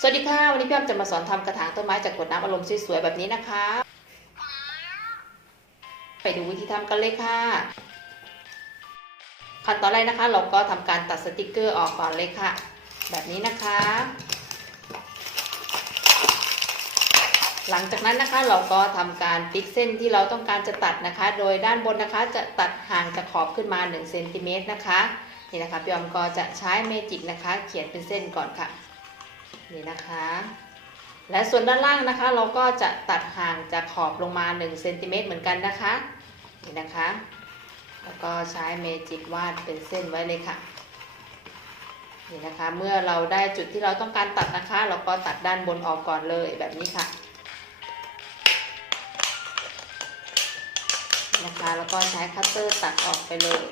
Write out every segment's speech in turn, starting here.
สวัสดีค่ะ วันนี้พี่อ้อมจะมาสอนทำกระถางต้นไม้จากกรวดน้ำอารมณ์สวยๆแบบนี้นะคะ ไปดูวิธีทำกันเลยค่ะ ขั้นตอนแรกนะคะ เราก็ทำการตัดสติกเกอร์ออกก่อนเลยค่ะ แบบนี้นะคะ หลังจากนั้นนะคะเราก็ทำการติ๊กเส้นที่เราต้องการจะตัดนะคะ โดยด้านบนนะคะจะตัดห่างจากขอบขึ้นมา1เซนติเมตรนะคะนี่นะคะพี่ออมก็จะใช้เมจิกนะคะ เขียนเป็นเส้นก่อนค่ะ นี่นะคะ และส่วนด้านล่างนะคะ เราก็จะตัดห่างจากขอบลงมา1เซนติเมตรเหมือนกันนะคะ นี่นะคะ แล้วก็ใช้เมจิกวาดเป็นเส้นไว้เลยค่ะ นี่นะคะ เมื่อเราได้จุดที่เราต้องการตัดนะคะ เราก็ตัดด้านบนออกก่อนเลยแบบนี้ค่ะนะคะ แล้วก็ใช้คัตเตอร์ตัดออกไปเลย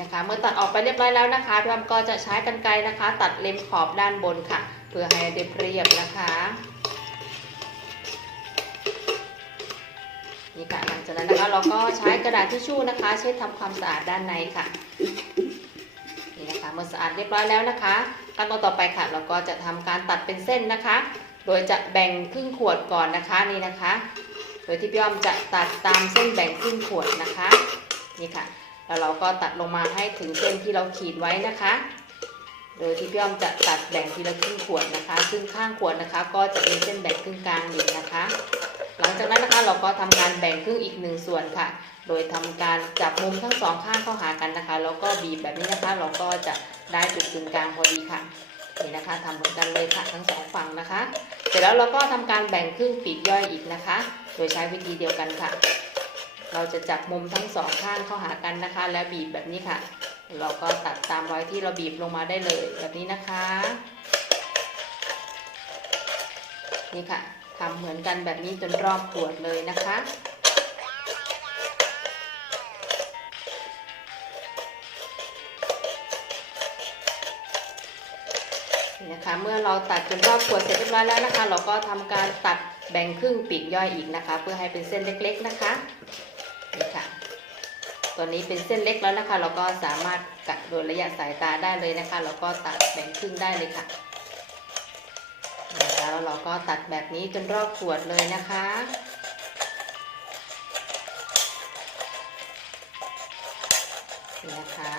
นะคะ เมื่อตัดออกไปเรียบร้อยแล้วนะคะพี่อมก็จะใช้กรรไกรนะคะ ตัดเล็มขอบด้านบนค่ะ เพื่อให้เรียบเรียบนะคะนี่ค่ะหลังจากนั้นนะคะเราก็ใช้กระดาษทิชชู่นะคะ เช็ดทำความสะอาดด้านในค่ะนี่นะคะเมื่อสะอาดเรียบร้อยแล้วนะคะขั้นตอนต่อไปค่ะ เราก็จะทำการตัดเป็นเส้นนะคะ โดยจะแบ่งครึ่งขวดก่อนนะคะนี่นะคะ โดยที่พี่อ้อมจะตัดตามเส้นแบ่งครึ่งขวดนะคะนี่ค่ะ แล้วเราก็ตัดลงมาให้ถึงเส้นที่เราขีดไว้นะคะ โดยที่พี่อ้อมจะตัดแบ่งทีละครึ่งขวดนะคะ ซึ่งข้างขวดนะคะ ก็จะมีเส้นแบ่งครึ่งกลางอยู่นะคะ หลังจากนั้นนะคะเราก็ทำการแบ่งครึ่งอีกหนึ่งส่วนค่ะ โดยทำการจับมุมทั้งสองข้างเข้าหากันนะคะ แล้วก็บีบแบบนี้นะคะ เราก็จะได้จุดกึ่งกลางพอดีค่ะนี่นะคะทำเหมือนกันเลยค่ะทั้งสองฝั่งนะคะ เสร็จแล้วเราก็ทำการแบ่งครึ่งปีกย่อยอีกนะคะ โดยใช้วิธีเดียวกันค่ะ เราจะจับมุมทั้งสองข้างเข้าหากันนะคะ แล้วบีบแบบนี้ค่ะ เราก็ตัดตามรอยที่เราบีบลงมาได้เลยแบบนี้นะคะ นี่ค่ะทำเหมือนกันแบบนี้จนรอบขวดเลยนะคะนี่นะคะเมื่อเราตัดจนรอบขวดเสร็จเรียบร้อยแล้วนะคะ เราก็ทำการตัดแบ่งครึ่งปีกย่อยอีกนะคะ เพื่อให้เป็นเส้นเล็ก ๆ นะคะ นี่ค่ะ ตัวนี้เป็นเส้นเล็กแล้วนะคะ เราก็สามารถกัดโดยระยะสายตาได้เลยนะคะ แล้วก็ตัดแบ่งครึ่งได้เลยค่ะ แล้วเราก็ตัดแบบนี้จนรอบขวดเลยนะคะนี่นะคะ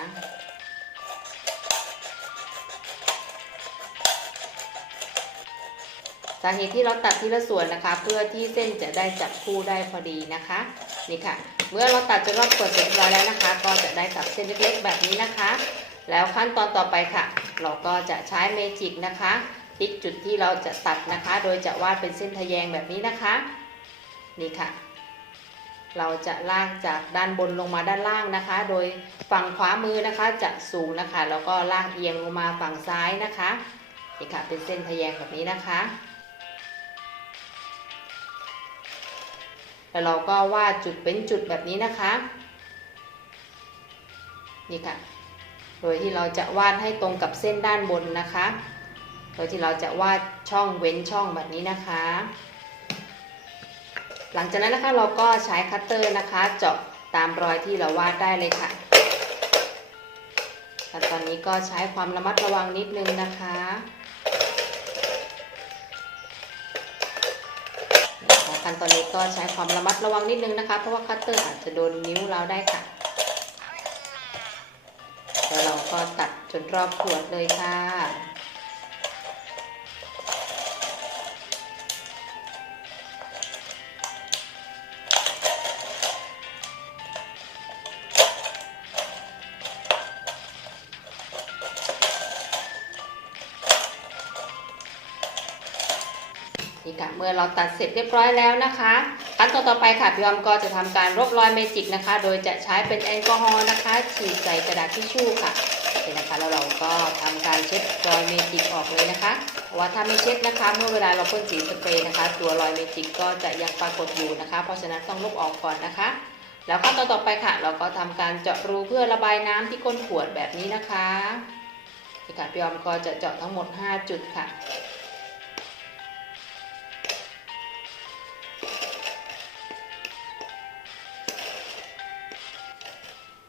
สาเหตุที่เราตัดทีละส่วนนะคะ เพื่อที่เส้นจะได้จับคู่ได้พอดีนะคะ นี่ค่ะ เมื่อเราตัดจนรอบขวดเสร็จเรียบร้อยแล้วนะคะ ก็จะได้ตัดเส้นเล็กๆแบบนี้นะคะ แล้วขั้นตอนต่อไปค่ะ เราก็จะใช้เมจิกนะคะติ๊กจุดที่เราจะตัดนะคะ โดยจะวาดเป็นเส้นทะแยงแบบนี้นะคะ นี่ค่ะ เราจะลากจากด้านบนลงมาด้านล่างนะคะ โดยฝั่งขวามือนะคะจะสูงนะคะ แล้วก็ลากเอียงลงมาฝั่งซ้ายนะคะ นี่ค่ะ เป็นเส้นทะแยงแบบนี้นะคะ แล้วเราก็วาดจุดเป็นจุดแบบนี้นะคะ นี่ค่ะ โดยที่เราจะวาดให้ตรงกับเส้นด้านบนนะคะ โดยที่เราจะวาดช่องเว้นช่องแบบนี้นะคะ หลังจากนั้นนะคะเราก็ใช้คัตเตอร์นะคะ เจาะตามรอยที่เราวาดได้เลยค่ะขั้นตอนนี้ก็ใช้ความระมัดระวังนิดนึงนะคะ กันตอนนี้ก็ใช้ความระมัดระวังนิดนึงนะคะ เพราะว่าคัตเตอร์อาจจะโดนนิ้วเราได้ค่ะ แล้วเราก็ตัดจนรอบขวดเลยค่ะ นี่ค่ะ เมื่อเราตัดเสร็จเรียบร้อยแล้วนะคะ ขั้นตอนต่อไปค่ะพี่ออมก็จะทำการรบรอยเมจิกนะคะ โดยจะใช้เป็นแอลกอฮอล์นะคะ ฉีดใส่กระดาษทิชชู่ค่ะนี่นะคะแล้วเราก็ทำการเช็ดรอยเมจิกออกเลยนะคะว่าถ้าไม่เช็ดนะคะ เมื่อเวลาเราพ่นสีสเปรย์นะคะ ตัวรอยเมจิกก็จะยังปรากฏอยู่นะคะ เพราะฉะนั้นต้องลบออกก่อนนะคะ แล้วขั้นตอนต่อไปค่ะ เราก็ทำการเจาะรูเพื่อระบายน้ำที่ก้นขวดแบบนี้นะคะนี่ค่ะพี่ออมก็จะเจาะทั้งหมด 5 จุดค่ะ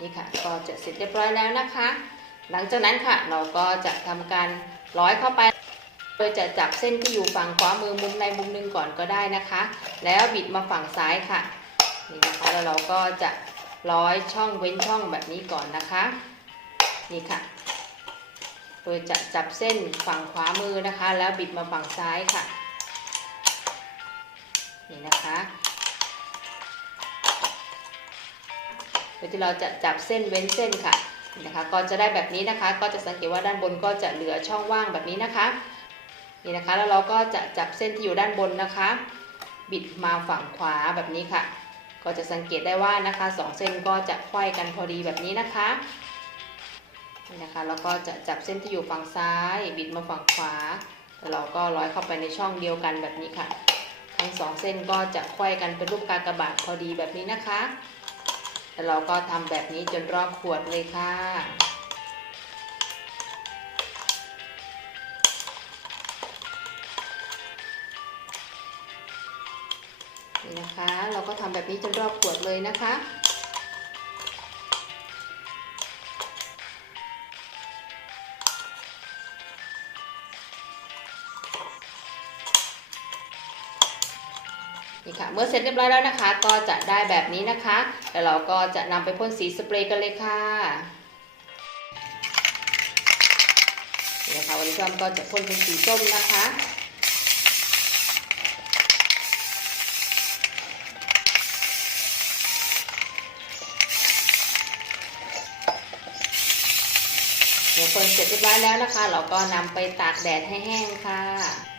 นี่ค่ะก็จะเสร็จเรียบร้อยแล้วนะคะ หลังจากนั้นค่ะเราก็จะทำการร้อยเข้าไป โดยจะจับเส้นที่อยู่ฝั่งขวามือมุมใดมุมหนึ่งก่อนก็ได้นะคะ แล้วบิดมาฝั่งซ้ายค่ะนี่นะคะแล้วเราก็จะร้อยช่องเว้นช่องแบบนี้ก่อนนะคะนี่ค่ะ โดยจะจับเส้นฝั่งขวามือนะคะ แล้วบิดมาฝั่งซ้ายค่ะนี่นะคะ ยที่เราจะจับเส้นเว้นเส้นค่ะนะคะ ก็จะได้แบบนี้นะคะ ก็จะสังเกตว่าด้านบนก็จะเหลือช่องว่างแบบนี้นะคะนี่นะคะแล้วเราก็จะจับเส้นที่อยู่ด้านบนนะคะ บิดมาฝั่งขวาแบบนี้ค่ะ ก็จะสังเกตได้ว่านะคะสองเส้นก็จะไขว้กันพอดีแบบนี้นะคะนี่นะคะแล้วก็จะจับเส้นที่อยู่ฝั่งซ้าย บิดมาฝั่งขวาแล้วเราก็ร้อยเข้าไปในช่องเดียวกันแบบนี้ค่ะ ทั้งสองเส้นก็จะไขว้กันเป็นรูปกากบาทพอดีแบบนี้นะคะ แล้วเราก็ทำแบบนี้จนรอบขวดเลยค่ะ นี่นะคะ เราก็ทำแบบนี้จนรอบขวดเลยนะคะ นี่ค่ะ เมื่อเสร็จเรียบร้อยแล้วนะคะ ก็จะได้แบบนี้นะคะแล้วเราก็จะนำไปพ่นสีสเปรย์กันเลยค่ะนี่นะคะวันนี้พี่อ้อมก็จะพ่นเป็นสีส้มนะคะเดี๋ยวคนเสร็จเรียบร้อยแล้วนะคะ เราก็นำไปตากแดดให้แห้งค่ะ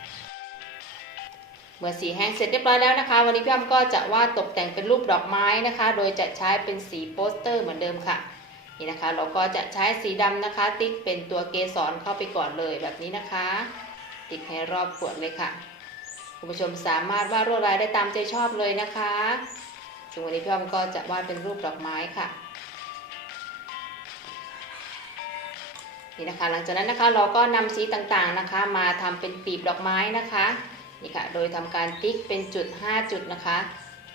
เมื่อสีแห้งเสร็จเรียบร้อยแล้วนะคะ วันนี้พี่อ้ำก็จะวาดตกแต่งเป็นรูปดอกไม้นะคะ โดยจะใช้เป็นสีโปสเตอร์เหมือนเดิมค่ะนี่นะคะ เราก็จะใช้สีดำนะคะ ติ๊กเป็นตัวเกสรเข้าไปก่อนเลยแบบนี้นะคะ ติ๊กให้รอบขวดเลยค่ะคุณผู้ชมสามารถวาดลวดลายได้ตามใจชอบเลยนะคะซึ่งวันนี้พี่อ้ำก็จะวาดเป็นรูปดอกไม้ค่ะนี่นะคะ หลังจากนั้นนะคะเราก็นำสีต่างๆนะคะ มาทำเป็นปีบดอกไม้นะคะ นี่ค่ะ โดยทำการติ๊กเป็นจุด 5 จุดนะคะ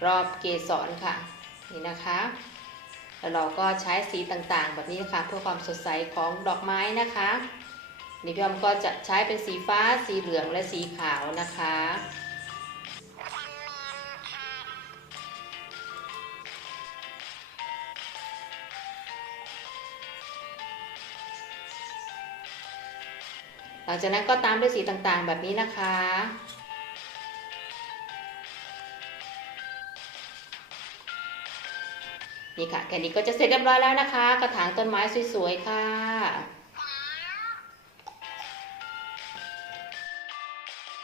รอบเกสรค่ะ นี่นะคะ แล้วเราก็ใช้สีต่างๆ แบบนี้นะคะเพื่อความสดใสของดอกไม้นะคะนี่พี่อมก็จะใช้เป็นสีฟ้า สีเหลือง และสีขาวนะคะ หลังจากนั้นก็ตามด้วยสีต่างๆแบบนี้นะคะ นี่ค่ะแค่นี้ก็จะเสร็จเรียบร้อยแล้วนะคะ กระถางต้นไม้สวยๆค่ะ